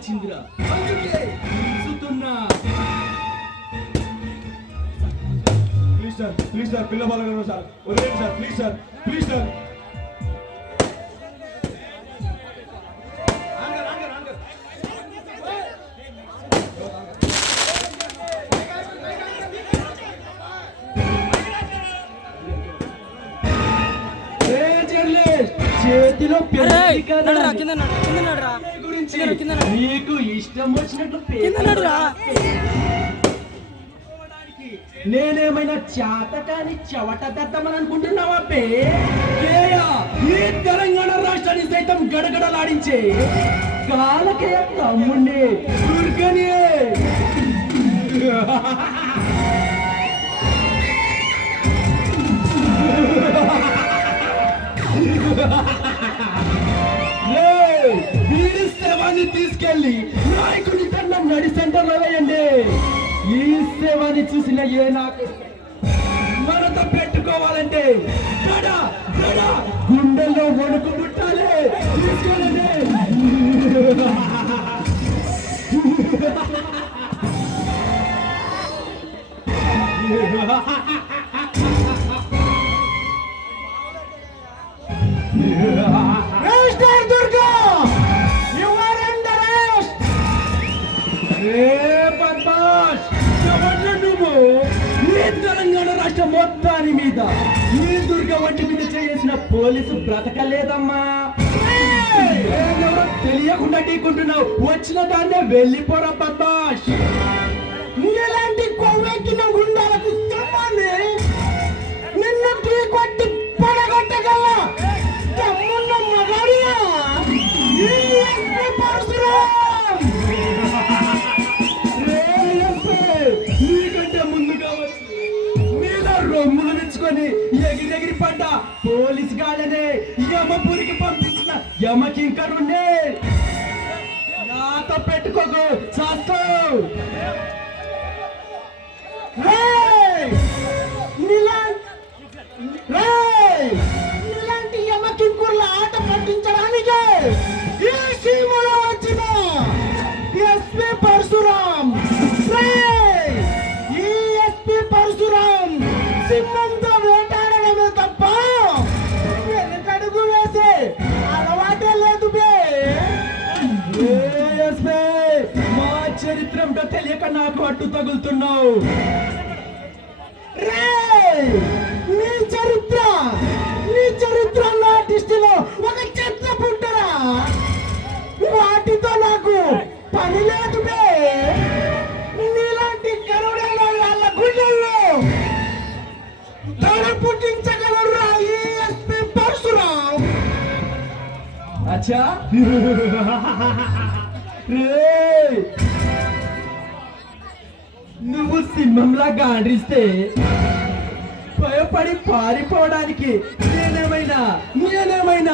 వచ్చిందిరా, అందుకే చూస్తున్నా. ప్లీజ్ సార్ పిల్ల బాగా సార్, వదిలేండి సార్, ప్లీజ్ సార్. చేతిలో గురించి నీకు ఇష్టం వచ్చినట్లు నేనేమైనా చేతకాని చెవట దద్దమని అనుకుంటున్నావా పే? ఈ తెలంగాణ రాష్ట్రాన్ని సైతం గడగడలాడించే కాలకే తమ్ముండే దుర్గని వీడి సేవాన్ని తీసుకెళ్లి నాయకుని కన్నా నడి సెంటర్లో వేయండి. ఈ సేవాన్ని చూసిన ఏ నాకు మనతో పెట్టుకోవాలంటే గుండెల్లో వణుకు పుట్టాలి. తీసుకెళ్ళండి. తెలంగాణ రాష్ట్ర మొత్తాన్ని మీద ఈ దుర్గ వంటి మీద చేసిన పోలీసు బ్రతకలేదమ్మా. తెలియకుండా ఢీకుంటున్నావు. వచ్చిన దాన్నే వెళ్ళిపోరా బద్మాష్. ఎలాంటి కొవ్వెక్కిన గుండాలకు నిన్ను టీ కొట్టి పడగొట్టగల తమ్మున్న మగాడియా నీకంటే ముందుగా వచ్చి మీద రొమ్ములు తెచ్చుకొని ఎగిరెగిరి పడ్డ పోలీసు గాళ్ళనే యమపురికి పంపించిన యమకింకరుణ్ణి నాతో పెట్టుకోకు, చాస్కో. ఇలాంటి యమకింకుర్ల ఆట పట్టించడానికి ఈ సీమలో వచ్చిన ఎస్పీ పరశురాం. ఈ ఎస్పీ పరశురాం సింహంతో వేటాడడమే తప్ప వెనకడుగు వేసే అలవాటే లేదు. మా చరిత్రంతో తెలియక నాకు అడ్డు తగులుతున్నావు. నీ చరిత్ర నా దృష్టిలో ఒక చెత్త పుట్టరా. వాటితో నాకు పని లేదు. నీలాంటి కరుడైన వాళ్ళ గుండెల్లో తల పుట్టించగలరా ఈ ఎస్పీ పరశురాం. అచ్చా నువ్వు సింహంలా గాండ్రిస్తే భయపడి పారిపోవడానికి నేనేమైనా